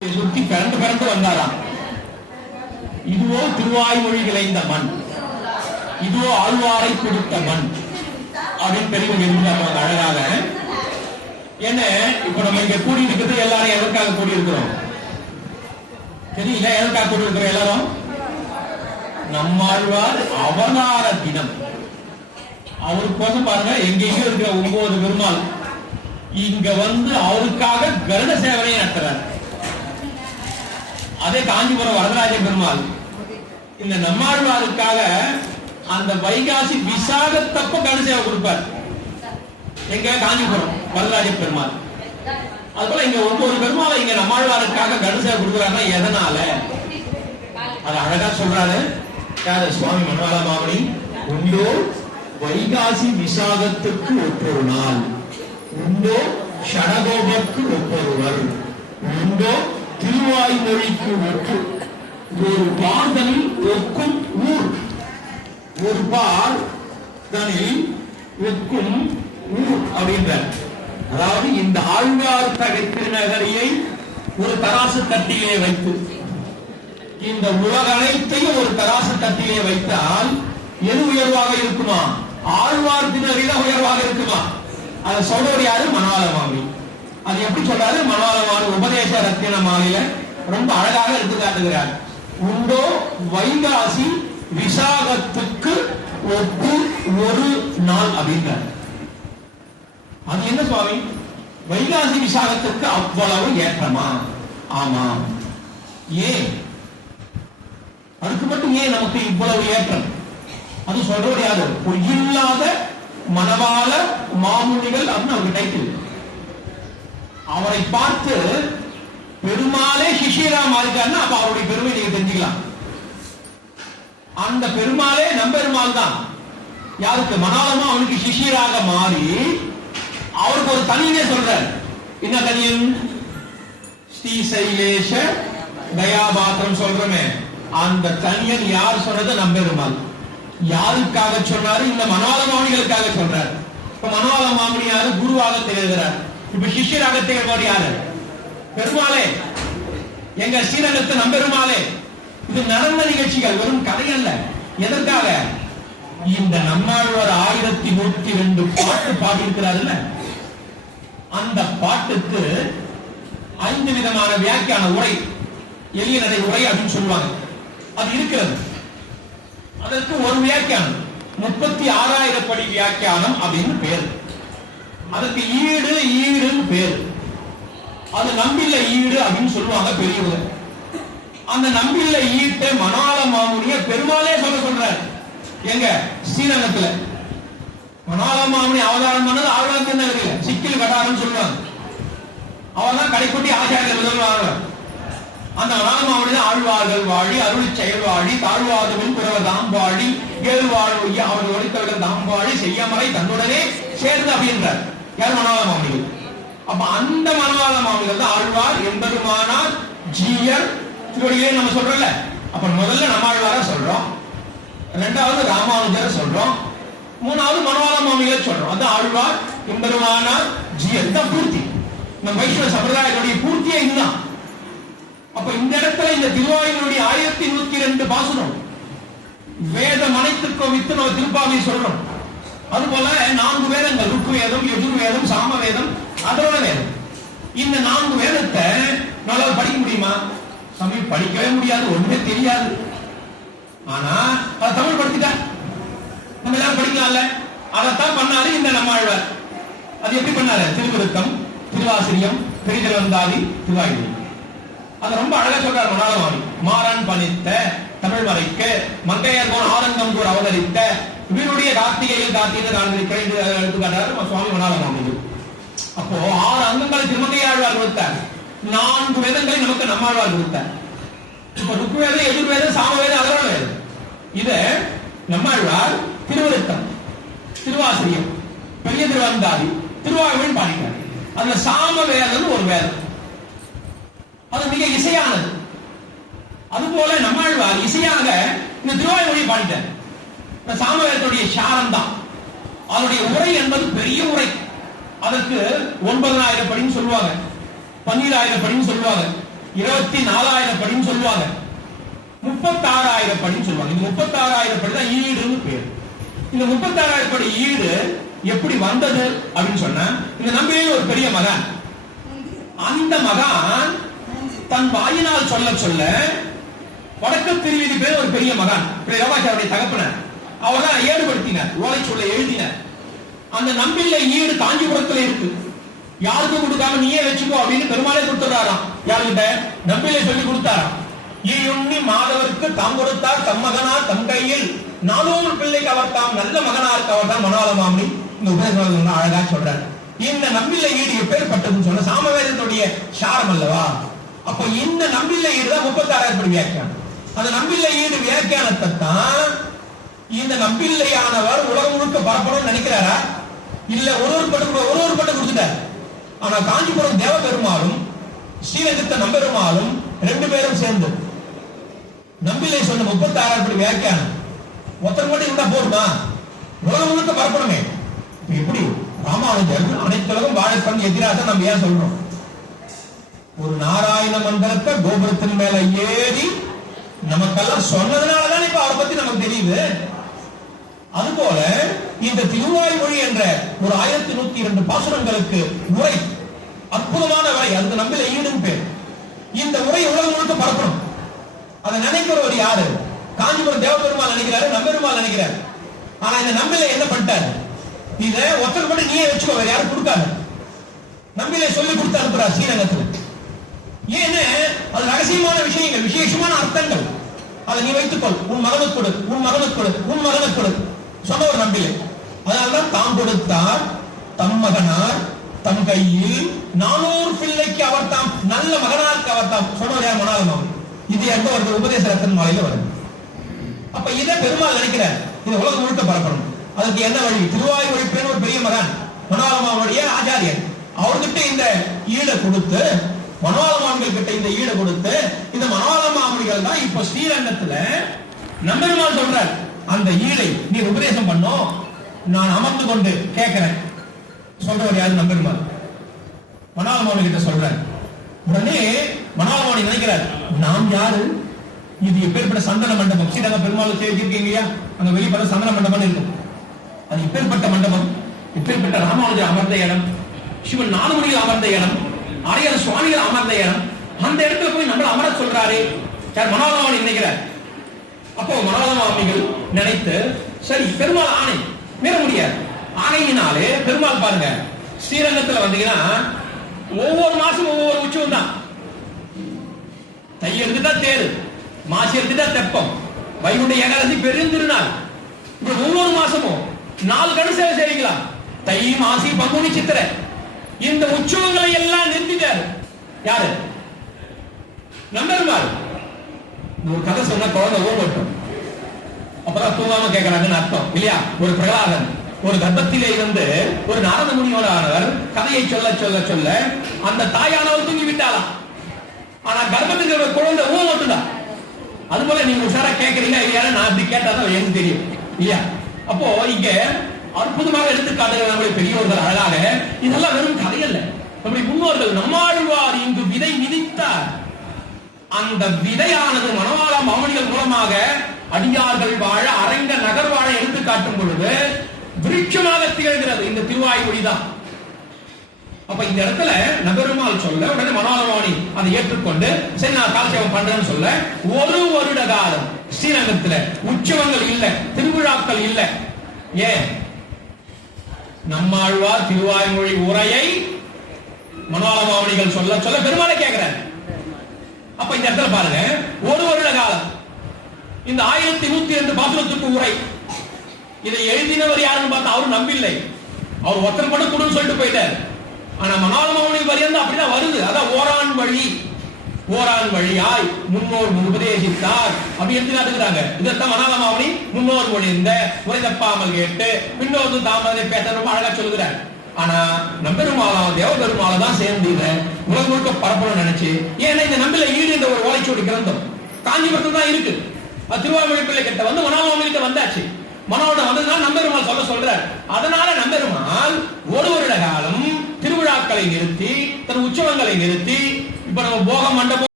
சுத்தி பிறந்து பிறந்து வந்தாராம். இதுவோ திருவாய்மொழி விளைந்த மண், இதுவோ ஆழ்வாரை கொடுத்த மண் அப்படின்னு பெரியவங்க இருந்தாங்க அழகாக. என்ன இப்ப நம்ம இங்க கூடி இருக்கிறது எல்லாரும் எதற்காக கூடி இருக்கிறோம் தெரியல? எதற்காக கூடி இருக்கிறோம் எல்லாரும்? நம்மாழ்வார் அவதார தினம். அவருக்கோசம் பாருங்க, எங்கேயும் இருக்கிற 9 பெருமாள் இங்க வந்து அவருக்காக கருட சேவனை நடத்துறார். அதே காஞ்சிபுரம் வரதராஜ பெருமாள் இந்த நம்மாழ்வாருக்காக அந்த வைகாசி விசாகத்தப்ப கருட சேவை கொடுப்பார். எங்க காஞ்சிபுரம் வரதராஜ பெருமாள். அதுபோல இங்க 9 பெருமாளை இங்க நம்மாழ்வாருக்காக கருட சேவை கொடுக்கிறாருன்னா எதனால? அது அழகா சொல்றாரு சுவாமி மனவாள மாமணி. உண்டோ வைகாசி விசாகத்துக்கு ஒப்பொரு நாள், உண்டோ ஷடகோபக்கு ஒப்பொருவர், உண்டோ திருவாய்மொழிக்கு ஒப்பு ஒரு பாதனில் ஒக்கும் ஊர், ஒரு பார் தனில் ஒக்கும் ஊர் அப்படின்ற. அதாவது இந்த ஆழ்வார் தகை திருநகரியை ஒரு தராசு தட்டிலே வைத்து இந்த உலக அனைத்தையும் ஒரு தராசு தட்டிலே வைத்தால் எது உயர்வாக இருக்குமா? ஆழ்வார் திருநகரில உயர்வாக இருக்குமா? அதை சொல்றது யாரு? மனவாள மாமணி. அது எப்படி சொல்றாரு? மனவாள மாமணி உபதேச ரத்தின மாலையில ரொம்ப அழகாக எடுத்து காட்டுகிறார். உண்டோ வைகாசி விசாகத்துக்கு ஒப்பு ஒரு நாள் அப்படின்றார். அது என்ன சுவாமி? வைகாசி விசாகத்துக்கு அவ்வளவு ஏற்றமா? ஆமா. ஏன் அதுக்கு மட்டும் ஏன் நமக்கு இவ்வளவு ஏற்றம்? அது சொல்றது யாரு? பொய்யில்லாத மனவாள மாமுனிகள் அப்படின்னு அவருக்கு டைட்டில். அவரை பார்த்து பெருமாளே சிஷியரா மாறிட்டாருன்னா அப்ப அவருடைய பெருமை நீங்க தெரிஞ்சுக்கலாம். அந்த பெருமாளே நம்பெருமாள் தான். யாருக்கு? மனவாளமா அவனுக்கு சிஷியராக மாறி அவருக்கு ஒரு தனியே சொல்றார். என்ன தனியன்? ஸ்ரீசைலேஷ தயாபாத்திரம் சொல்றமே, அந்த தனியன் யார் சொன்னது? நம்பெருமாள். யாருக்காக சொன்னாரு? இந்த மனவாள மாமணிகளுக்காக சொல்றார். இப்ப மனவாள மாமணி யாரு? குருவாக திகழ்கிறார். இப்ப சிஷ்யராக திகழ்வார் யாரு? பெருமாளே. எங்க ஸ்ரீரங்கத்து நம்பெருமாளே. இது நடந்த நிகழ்ச்சிகள், வெறும் கதை அல்ல. எதற்காக? இந்த நம்மாழ்வார் 1102 பாட்டு பாடியிருக்கிறாருல்ல, அந்த பாட்டுக்கு 5 விதமான வியாக்கியான உரை, எளிய நடை உரை அப்படின்னு சொல்லுவாங்க. அது இருக்கிறது. அதற்கு ஒரு வியாக்கியானம் 36,000 படி வியாக்கியானம் அப்படின்னு பேரு. அதுக்கு ஈடுன்னு பேரு. அது நம்பில்ல ஈடு அப்படின்னு சொல்லுவாங்க பெரியவங்க. அந்த நம்பில்ல ஈட்டை மனவாள மாமுனிய பெருமாளே சொல்றாரு. எங்க? ஸ்ரீரங்கத்துல மனவாள மாமுனி அவதாரம் பண்ணது ஆழ்வார் என்ன இருக்கு? சிக்கில் கடாரம் சொல்லுவாங்க. அவதான் கடைக்குட்டி ஆச்சாரியர் முதல்வாங்க. அந்த மனவாள மாமுனி தான் ஆழ்வார்கள் வாழி அருள் செயல் வாழி தாழ்வாதவன் பிறவர் தாம் வாழி ஏழு வாழ் அவர்கள் ஒழித்தவர்கள் தாம் வாழி செய்யாமலை தன்னுடனே சேர்ந்து அப்படின்றார். யார்? மனவாள மாமுனிகள். அப்ப அந்த மனவாள மாமுனிகள் தான் ஆழ்வார் எம்பெருமானார் ஜீயர் திருவடிகளே நம்ம சொல்றோம்ல. அப்ப முதல்ல நம்மாழ்வார சொல்றோம், இரண்டாவது ராமானுஜர் சொல்றோம், மூணாவது மனவாள மாமுனிகள் சொல்றோம். அது ஆழ்வார் எம்பெருமானார் ஜீயர் தான் பூர்த்தி. நம்ம வைஷ்ணவ சம்பிரதாயத்துடைய பூர்த்தியே இதுதான். அப்ப இந்த இடத்துல இந்த திருவாயூருடைய 1102 பாசுரம் வேதம் அனைத்துக்கும் வித்து நம்ம திருப்பாவை சொல்றோம். அதுபோல 4 வேதங்கள், ருக்கு வேதம், யஜுர்வேதம், சாம வேதம், அதோட வேதம். இந்த 4 வேதத்தை நம்மளால படிக்க முடியுமா? தமிழ் படிக்கவே முடியாது, ஒண்ணுமே தெரியாது. ஆனா அதை தமிழ் படிச்சுட்டா நம்ம எல்லாரும் படிக்கலாம்ல. அதைத்தான் பண்ணாரு இந்த நம்மாழ்வார். அது எப்படி பண்ணாரு? திருவிருத்தம், திருவாசிரியம், பெரிதவந்தாதி, திருவாயூர். அது ரொம்ப அழகா சொல்றாரு மனவாள மாமணி. மாறன் பணித்த தமிழ் மறைக்க மங்கையர் போன் ஆனந்தம் கூட அவதரித்த இவருடைய கார்த்திகையில் கார்த்திகை எடுத்துக்காட்டாரு சுவாமி மனவாள மாமணி. அப்போ 6 அங்கங்களை திருமங்கையாழ்வார் கொடுத்தார், 4 வேதங்களை நமக்கு நம்மாழ்வார் கொடுத்தார். இப்ப ருக்குவேதம், எதிர்வேதம், சாமவேதம், அதோட வேதம். இத நம்மாழ்வார் திருவிருத்தம், திருவாசிரியம், பெரிய திருவந்தாதி, திருவாயூர் பாடினார். அதுல சாம வேதம் ஒரு வேதம், அது மிக இசையானது. அதுபோல நம்மாழ்வார் இசையாக இந்த திருவாய்மொழியை பாடிட்டார். சாமவேதத்துடைய சாரம் தான். அதனுடைய உரை என்பது பெரிய உரை. அதற்கு 9,000 படின்னு சொல்லுவாங்க, 12,000 படின்னு சொல்லுவாங்க. 24,000 படின்னு சொல்லுவாங்க, 36,000 படின்னு சொல்லுவாங்க. இந்த 36,000 படி தான் ஈடுன்னு பேர். இந்த 36,000 படி ஈடு எப்படி வந்தது அப்படின்னு சொன்னா, இந்த நம்பிக்கையில் ஒரு பெரிய மகான், அந்த மகான் தன் வாயினால் சொல்ல சொல்ல வடக்கு திருவீதி பேர் ஒரு பெரிய மகான் யோகாச்சாரிய தகப்பனர், அவர் தான் ஏடுபடுத்தினார், ஓலைச்சுவடை எழுதினார். அந்த நம்பிள்ளை ஈடு காஞ்சிபுரத்துல இருக்கு, யாருக்கும் கொடுக்காம நீயே வச்சுக்கோ அப்படின்னு பெருமாளே கொடுத்துறாராம். யாருக்கிட்ட? நம்பிள்ளை சொல்லி கொடுத்தாராம். ஈயுண்ணி மாதவருக்கு தாம் கொடுத்தார் தம் மகனார் தம் கையில் 400 பிள்ளைக்கு அவர் தாம் நல்ல மகனாருக்கு அவர் தான் மனோல மாமி. இந்த உபதேசம் அழகா சொல்றாரு. இந்த நம்பிள்ளை ஈடு எப்பேற்பட்டதுன்னு சொன்ன சாமவேதத்துடைய சாரம் அல்லவா? அப்ப இந்த நம்பிள்ளை ஈடு தான் 36,000 படி வியாக்கியானம். அந்த நம்பிள்ளை ஈடு வியாக்கியானத்தை தான் இந்த நம்பிள்ளையானவர் உலகம் முழுக்க பரப்பணும்னு நினைக்கிறாரா? இல்ல ஒரு ஒரு பட்டு கொடுத்துட்டார். ஆனா காஞ்சிபுரம் தேவ பெருமாளும் ஸ்ரீரங்கத்த நம்பெருமாளும் 2 பேரும் சேர்ந்து நம்பிள்ளை சொன்ன 36,000 படி வியாக்கியானம் ஒருத்தர் மட்டும் இருந்தா போடுமா? உலகம் முழுக்க பரப்பணுமே. எப்படி ராமானுஜர் அனைத்துலகம் வாழைப்பன் எதிராக நம்ம ஏன் சொல்றோம்? ஒரு நாராயண மந்திரத்தை கோபுரத்தின் மேல ஏறி நமக்கெல்லாம் சொன்னதுனாலதான் இப்ப அவரை பத்தி நமக்கு தெரியுது. அதுபோல இந்த திருவாய்மொழி என்ற ஒரு 1102 பாசுரங்களுக்கு உரை, அற்புதமான உரை, அதுக்கு நம்பில ஈடும் பேர். இந்த உரை உலகம் முழுக்க பரப்பணும். அதை நினைக்கிறவர் யாரு? காஞ்சிபுரம் தேவபெருமாள் நினைக்கிறாரு, நம்பெருமாள் நினைக்கிறாரு. ஆனா இந்த நம்பில என்ன பண்ணிட்டாரு? இத ஒருத்தர் மட்டும் நீயே வச்சுக்கோ, வேற யாரும் கொடுக்காது. நம்பில சொல்லி கொடுத்து அனுப்புறார் ஸ்ரீரங்கத்துல. ஏன்னு அது ரகசியமான விஷயங்கள், விசேஷமான அர்த்தங்கள். அதை நீ வைத்துக்கொள், உன் மகனுக்கு கொடு, உன் மகனுக்கு கொடு, உன் மகனுக்கு கொடு சொன்ன ஒரு நம்பிலை. அதனால்தான் தாம் கொடுத்தார் தம் மகனார் தம் கையில் 400 பிள்ளைக்கு அவர் தாம் நல்ல மகனாருக்கு அவர் தாம் சொன்னவர் யார்? மனோலமாமி. இது எங்க வருது? உபதேச ரத்தன் மாலையில வருது. அப்ப இதை பெருமாள் நினைக்கிறார், இதை உலகம் முழுக்க பரப்பணும். அதுக்கு என்ன வழி? திருவாய்மொழிப்பேன்னு ஒரு பெரிய மகான் மனோலமாவுடைய ஆச்சாரியர், அவர்கிட்ட இந்த ஈடை கொடுத்து, மனோலமாமிகள் கிட்ட இந்த ஈடை கொடுத்து, இந்த மனோலமாமிகள் தான் இப்ப ஸ்ரீரங்கத்துல நம்பெருமாள் சொல்றார், அந்த ஈடை நீ உபதேசம் பண்ணோம், நான் அமர்ந்து கொண்டு கேட்கிறேன். சொல்றவர் யாரு? நம்பெருமாள் மனோலமாமி கிட்ட சொல்றார். உடனே மனோலமாமி நினைக்கிறார், நாம் யாரு? இது எப்பேற்பட்ட சந்தன மண்டபம். ஸ்ரீரங்க பெருமாள் இருக்கீங்க, அங்க வெளிப்பட சந்தன மண்டபம் இருக்கும். அது இப்பேற்பட்ட மண்டபம், இப்பேற்பட்ட ராமானுஜர் அமர்ந்த இடம், சிவன் நாலுமணிகள் அமர்ந்த இடம், ஆரியர் சுவாமிகள் அமர்ந்த இடம், அந்த இடத்துல போய் நம்மள அமர சொல்றாரு யார்? மனோலமாமி நினைக்கிறார். அப்போ மனோலமாமிகள் நினைத்து, சரி பெருமாள் ஆணை மீற முடியாது. ஆணையினாலே பெருமாள் பாருங்க, ஸ்ரீரங்கத்துல வந்தீங்கன்னா ஒவ்வொரு மாசம் ஒவ்வொரு உற்சவம் தான். தை எடுத்துட்டா தேரு, மாசி எடுத்துட்டா தெப்பம், வைகுண்ட ஏகாதசி பெருந்திருநாள். இப்ப ஒவ்வொரு மாசமும் 4 கணு சேவை செய்வீங்களா? தை, மாசி, பங்குனி, சித்திரை. இந்த உற்சவங்களை எல்லாம் நிறுத்திட்டாரு யாரு? நம்பெருமாள். ஒரு கதை சொன்னா குழந்தை ஓங்கட்டும், அப்பதான் தூங்காம கேட்கறாங்கன்னு அர்த்தம் இல்லையா? ஒரு பிரகலாதன் ஒரு கர்ப்பத்திலே இருந்து ஒரு நாரத முனிவரானவர் கதையை சொல்ல சொல்ல சொல்ல அந்த தாயானவர் தூங்கி விட்டாலாம். ஆனா கர்ப்பத்தில் ஒரு குழந்தை ஓங்கட்டுதான். அது போல நீங்க உஷாரா கேட்கறீங்க இல்லையா? நான் அப்படி கேட்டாதான் எனக்கு தெரியும் இல்லையா? அப்போ இங்க அற்புதமாக எடுத்துக்காட்டுகிற நம்முடைய பெரியோர்கள் அழகாக, இதெல்லாம் வெறும் கதை அல்ல. நம்முடைய முன்னோர்கள் நம்மாழ்வார் இங்கு விதை விதித்தார். அந்த விதையானது மனோல மாமணிகள் மூலமாக அடியார்கள் வாழ, அரங்க நகர் வாழ எடுத்து காட்டும் பொழுது விருட்சமாக திகழ்கிறது இந்த திருவாய்மொழிதான். அப்ப இந்த இடத்துல நபெருமாள் சொல்ல உடனே மனோலமாமணி அதை ஏற்றுக்கொண்டு சரி நான் காலட்சேபம் பண்றேன்னு சொல்ல, ஒரு வருட காலம் ஸ்ரீரங்கத்துல உற்சவங்கள் இல்ல, திருவிழாக்கள் இல்ல. ஏன்? நம்மாழ்வார் திருவாய்மொழி உரையை மனோலமாமணிகள் சொல்ல சொல்ல பெருமாளை கேட்கிறார். அப்ப இந்த இடத்துல பாருங்க, ஒரு வருட காலம் இந்த 1102 பாசுரத்துக்கு உரை. இதை எழுதினவர் யாருன்னு பார்த்தா அவரு நம்பில்லை, அவர் ஒருத்தர் மட்டும் கொடுன்னு சொல்லிட்டு போயிட்டார். ஆனா மனோலமாமணி பரியந்தம் அப்படிதான் வருது. அதான் ஓரான் வழி, ஓரான் வழியாய் முன்னோர் உபதேசித்தார் அப்படி எடுத்து காட்டுகிறாங்க. இதைத்தான் மனோலமாமணி முன்னோர் மொழிந்த உரை தப்பாமல் கேட்டு பின்னோர் தாமரை பேச ரொம்ப அழகா சொல்லுகிறார். ஆனா நம்பெருமாளும் தேவபெருமாளும் தான் சேர்ந்து இதை உலகம் முழுக்க பரப்பணும்னு நினைச்சு, ஏன்னா இந்த நம்பில ஈடு என்ற ஒரு ஓலைச்சுவடி கிரந்தம் காஞ்சிபுரத்தில் தான் இருக்கு. அது திருவாய்மொழி பிள்ளை கிட்ட வந்து மனோலமாமணிகிட்ட வந்தாச்சு. மனோட வந்ததுனால நம்பெருமாள் சொல்றார். அதனால நம்பெருமாள் ஒரு வருட காலம் திருவிழாக்களை நிறுத்தி, தன் உற்சவங்களை நிறுத்தி, இப்ப நம்ம போக மண்டபம்